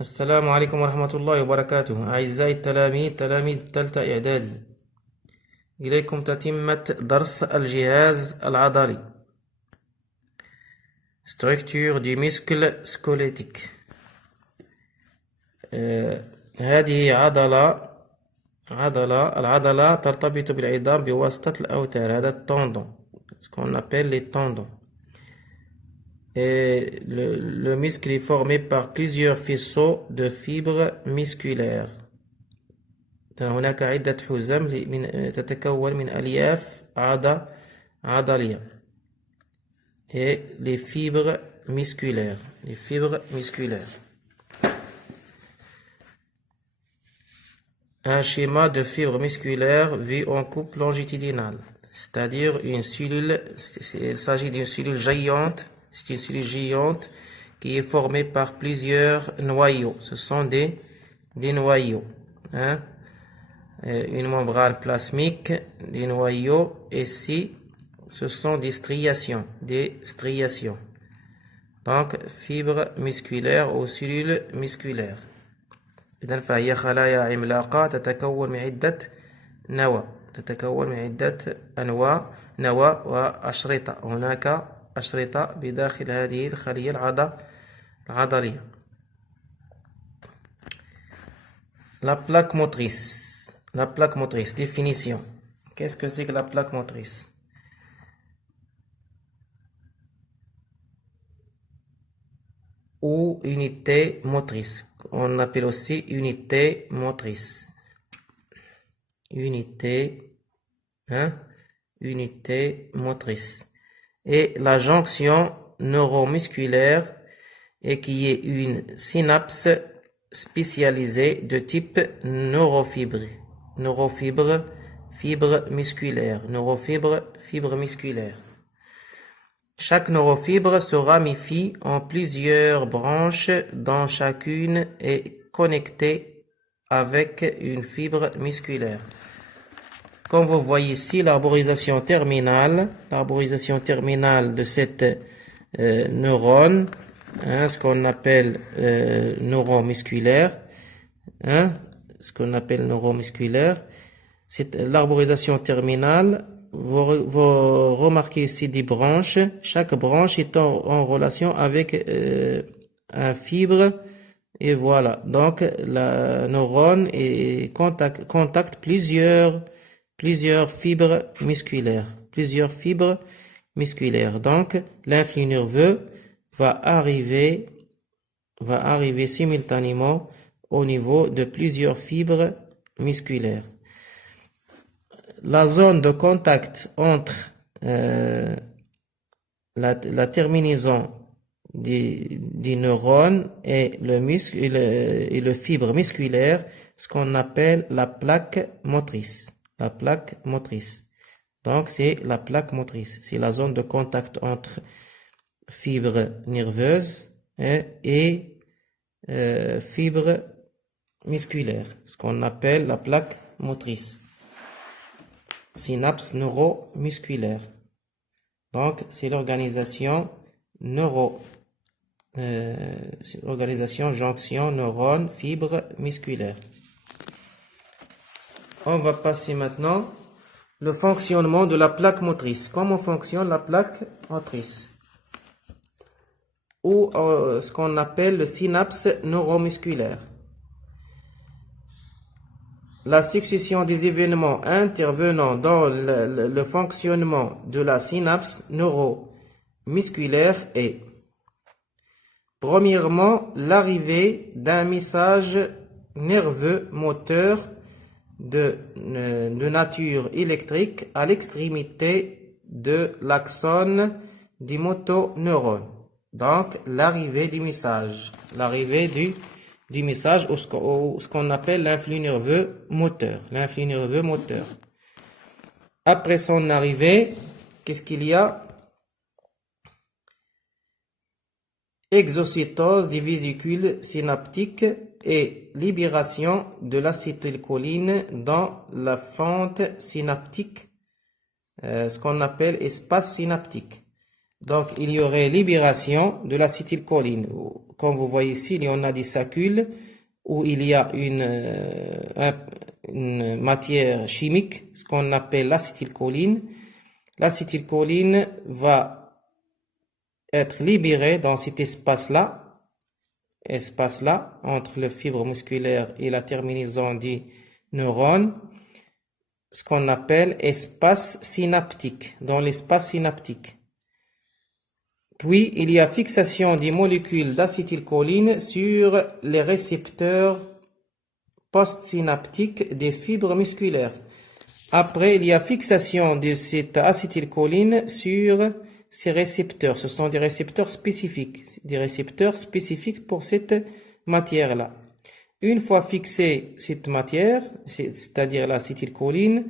السلام عليكم ورحمة الله وبركاته. أعزائي التلاميذ تلاميذ تالتة إعدادي، إليكم تتمة درس الجهاز العضلي. Structure du muscle squelettique. هذه العضلة ترتبط بالعظام بواسطة الأوتار. هذا التندون، ce qu'on appelle les tendons. Et le muscle est formé par plusieurs faisceaux de fibres musculaires. هناك عدة حزم تتكون من ألياف عضلية. Et les fibres musculaires. Un schéma de fibres musculaires vit en coupe longitudinale, c'est-à-dire une cellule. Il s'agit d'une cellule géante. C'est une cellule géante qui est formée par plusieurs noyaux. Ce sont des noyaux. Une membrane plasmique, des noyaux. Ici, ce sont des striations. Donc, fibres musculaires ou cellules musculaires. إذن فهي خلايا عملاقة تتكون من عدة نواة وأشرطة. هناك أشرطة بداخل هذه الخلية العضلية. La plaque motrice. Définition. Qu'est-ce que c'est que la plaque motrice? Ou unité motrice. On appelle aussi unité motrice. Unité motrice. Et la jonction neuromusculaire et qui est une synapse spécialisée de type fibre musculaire. Chaque neurofibre se ramifie en plusieurs branches dont chacune est connectée avec une fibre musculaire. Comme vous voyez ici, l'arborisation terminale de cette neurone, ce qu'on appelle neuron musculaire, c'est l'arborisation terminale. Vous remarquez ici des branches. Chaque branche est en relation avec un fibre. Et voilà. Donc, la neurone contacte plusieurs fibres musculaires. Donc, l'influx nerveux va arriver simultanément au niveau de plusieurs fibres musculaires. La zone de contact entre la terminaison des neurones et le muscle et le fibre musculaire, ce qu'on appelle la plaque motrice. Donc, c'est la plaque motrice. C'est la zone de contact entre fibres nerveuses et fibres musculaires, ce qu'on appelle la plaque motrice. Synapse neuromusculaire. Donc, c'est l'organisation jonction neurone fibre musculaire. On va passer maintenant le fonctionnement de la plaque motrice. Comment fonctionne la plaque motrice? Ou ce qu'on appelle le synapse neuromusculaire. La succession des événements intervenant dans le fonctionnement de la synapse neuromusculaire est: premièrement, l'arrivée d'un message nerveux moteur de nature électrique à l'extrémité de l'axone du motoneurone. Donc, l'arrivée du message ou ce qu'on appelle l'influx nerveux moteur. Après son arrivée, qu'est-ce qu'il y a? Exocytose des vésicules synaptiques et libération de l'acétylcholine dans la fente synaptique, ce qu'on appelle espace synaptique. Donc, il y aurait libération de l'acétylcholine. Comme vous voyez ici, il y en a des saccules où il y a une matière chimique, ce qu'on appelle l'acétylcholine. L'acétylcholine va être libérée dans cet espace-là, entre le fibre musculaire et la terminaison du neurone, ce qu'on appelle espace synaptique, dans l'espace synaptique. Puis, il y a fixation des molécules d'acétylcholine sur les récepteurs postsynaptiques des fibres musculaires. Après, il y a fixation de cette acétylcholine sur ces récepteurs. Ce sont des récepteurs spécifiques pour cette matière-là. Une fois fixée cette matière, c'est-à-dire l'acétylcholine,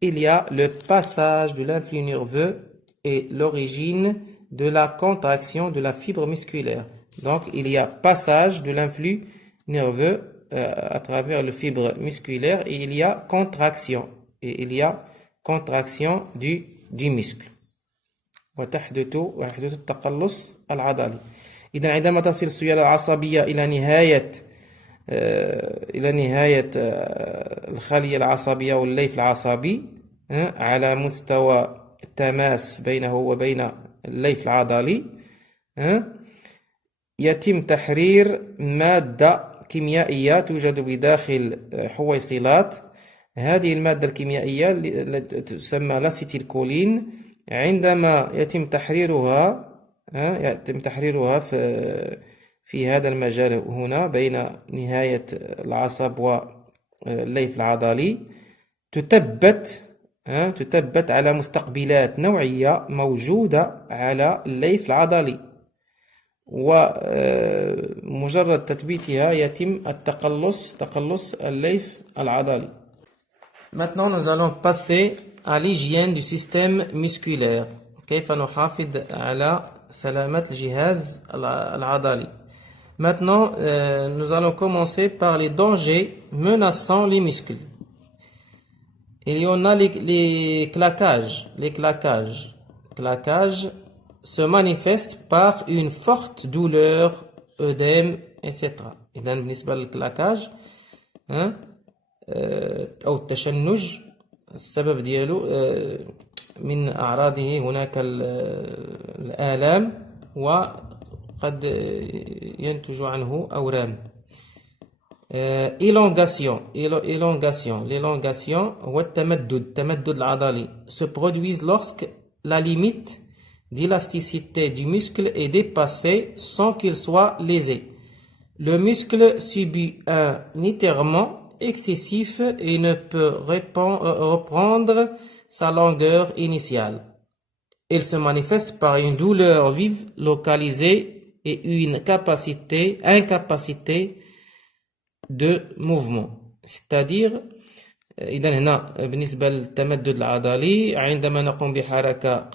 il y a le passage de l'influx nerveux et l'origine de la contraction de la fibre musculaire. Donc, il y a passage de l'influx nerveux à travers le fibre musculaire et il y a contraction. Et il y a contraction du muscle. وتحدث التقلص العضلي. إذا عندما تصل السيالة العصبية إلى نهاية الخلية العصبية والليف العصبي على مستوى التماس بينه وبين الليف العضلي، يتم تحرير مادة كيميائية توجد بداخل حويصلات. هذه المادة الكيميائية التي تسمى لاسيتيلكولين، عندما يتم تحريرها في هذا المجال هنا بين نهاية العصب والليف العضلي، تثبت على مستقبلات نوعية موجودة على الليف العضلي، ومجرد تثبيتها يتم تقلص الليف العضلي. Maintenant, nous allons passer à l'hygiène du système musculaire. كيف نحافظ على سلامة الجهاز العضلي. Maintenant, nous allons commencer par les dangers menaçant les muscles. Il y en a les claquages. Les claquages se manifestent par une forte douleur, œdème, etc. إذن بالنسبة للكلاكاج أو التشنج، السبب ديالو من أعراضه هناك الآلام وقد ينتج عنه أورام. L'élongation هو التمدد العضلي se produisent lorsque la limite d'élasticité du muscle est dépassée sans qu'il soit lésé. Le muscle subit un étirement excessif et ne peut reprendre sa longueur initiale. Il se manifeste par une douleur vive localisée et une incapacité de mouvement. C'est-à-dire إذا هنا بالنسبة للتمدد العضلي عندما نقوم بحركة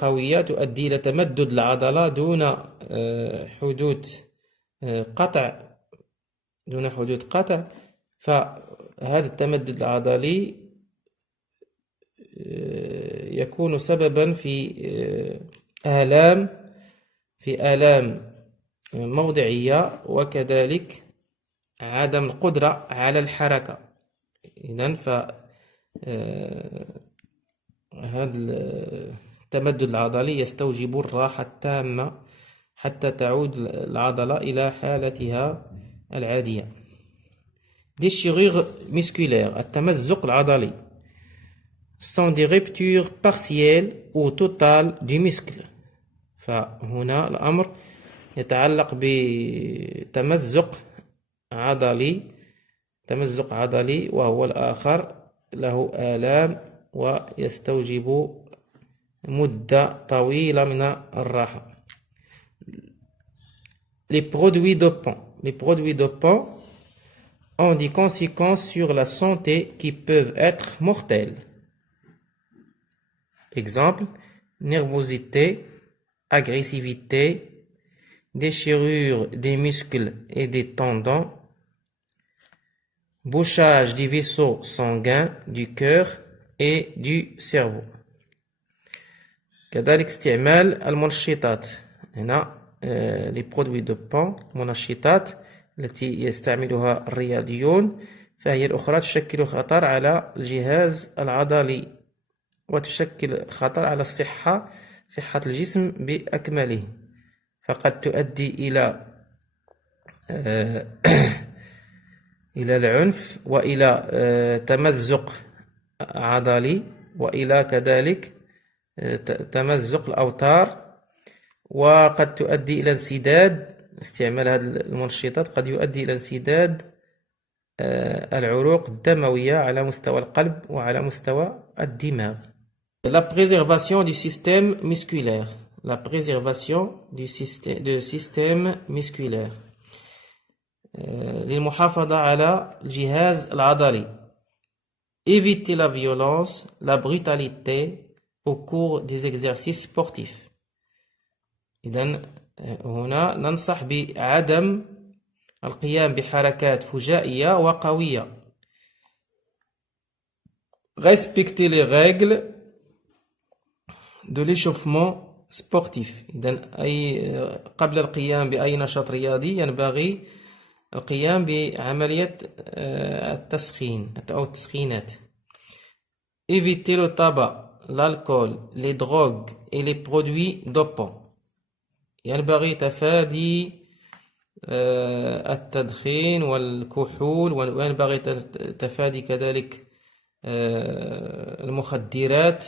قوية تؤدي إلى تمدد العضلة دون حدوث قطع، فهذا التمدد العضلي يكون سببا في آلام موضعية وكذلك عدم القدرة على الحركة. إذن هذا التمدد العضلي يستوجب الراحة التامة حتى تعود العضلة إلى حالتها العادية. Déchirure musculaire, التمزق العضلي sont des ruptures partielles ou totales du muscle. فهنا الأمر يتعلق بتمزق عضلي وهو الآخر له آلام ويستوجب مدة طويلة من الراحة. Les produits dopants ont des conséquences sur la santé qui peuvent être mortelles. Exemple, nervosité, agressivité, déchirure des muscles et des tendons, bouchage des vaisseaux sanguins du cœur et du cerveau. كذلك استعمال المنشطات. هنا les produits de pont منشطات التي يستعملها الرياضيون، فهي الأخرى تشكل خطر على الجهاز العضلي وتشكل خطر على صحة الجسم بأكمله، فقد تؤدي إلى إلى العنف وإلى تمزق عضلي وإلى كذلك تمزق الأوتار، وقد تؤدي إلى انسداد. استعمال هذه المنشطات قد يؤدي إلى انسداد العروق الدموية على مستوى القلب وعلى مستوى الدماغ. La préservation du système musculaire. La préservation du système musculaire. للمحافظة على الجهاز العضلي. Éviter la violence, la brutalité au cours des exercices sportifs. إذن هنا ننصح بعدم القيام بحركات فجائية وقوية. Respecter les règles de l'échauffement sportif. إذن قبل القيام بأي نشاط رياضي ينبغي القيام بعملية التسخين أو التسخينات. Éviter le tabac, l'alcool, les drogues et les produits dopants. ينبغي تفادي التدخين والكحول، وينبغي تفادي كذلك المخدرات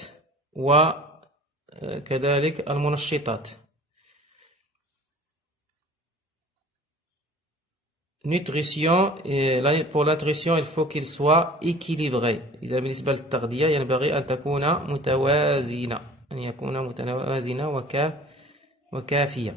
وكذلك المنشطات. Nutrition. Pour la nutrition il faut qu'il soit équilibré. إذا بالنسبة للتغذية ينبغي أن تكون متوازنة، أن يكون متوازنة وكافية.